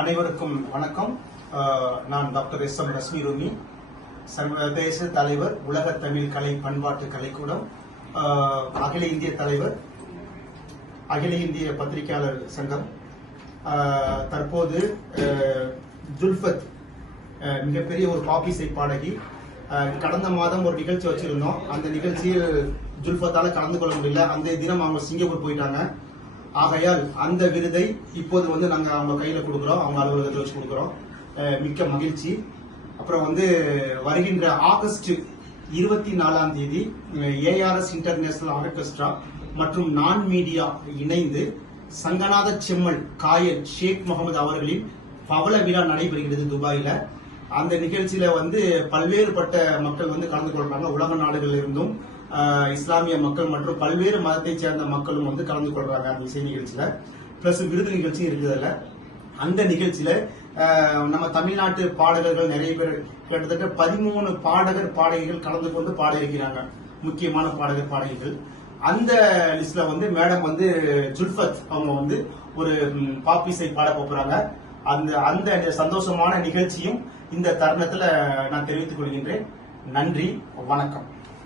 அனைவருக்கும் வணக்கம். நான் டாக்டர் எஸ்.எம். ரஸ்மி ருமி, சர்வதேச தலைவர், உலக தமிழ் கலை பண்பாட்டு கலைக்கூடம், அகில இந்திய தலைவர், அகில இந்திய பத்திரிகையாளர் சங்கம். தற்போது ஜுல்ஃபத் மிகப்பெரிய ஒரு பாப் இசை பாடகி. கடந்த மாதம் ஒரு நிகழ்ச்சி வச்சிருந்தோம். அந்த நிகழ்ச்சியில் ஜுல்ஃபத்தால கலந்து கொள்ள முடியல. அந்த தினம் அவங்க சிங்கப்பூர் போயிட்டாங்க. ஆகையால் அந்த விருதை இப்போது நாங்க அவங்க கையில கொடுக்குறோம், அவங்க அலுவலகத்தில் வச்சு கொடுக்குறோம். மிக்க மகிழ்ச்சி. அப்புறம் வருகின்ற ஆகஸ்ட் 24ஆம் தேதி ஏஆர்எஸ் இன்டர்நேஷனல் ஆர்கெஸ்ட்ரா மற்றும் நான் மீடியா இணைந்து சங்கநாத செம்மல் காயல் ஷேக் முகமது அவர்களின் பவள விழா நடைபெறுகிறது துபாயில. அந்த நிகழ்ச்சியில பல்வேறுபட்ட மக்கள் கலந்து கொள்றாங்க. உலக நாடுகளில் இருந்தும் இஸ்லாமிய மக்கள் மற்றும் பல்வேறு மதத்தை சேர்ந்த மக்களும் கலந்து கொள்றாங்க அந்த இசை நிகழ்ச்சியில. பிளஸ் விருது நிகழ்ச்சி இருக்குதுல்ல. அந்த நிகழ்ச்சியில நம்ம தமிழ்நாட்டு பாடகர்கள் நிறைய பேர், கிட்டத்தட்ட 13 பாடகர் பாடகிகள் கலந்து கொண்டு பாட இருக்கிறாங்க. முக்கியமான பாடகர் பாடகிகள். அந்த லிஸ்ட்ல மேடம் ஜுல்ஃபத் அவங்க ஒரு பாப் இசை பாட போறாங்க. அந்த சந்தோஷமான நிகழ்ச்சியும் இந்த தருணத்துல நான் தெரிவித்துக் கொள்கின்றேன். நன்றி, வணக்கம்.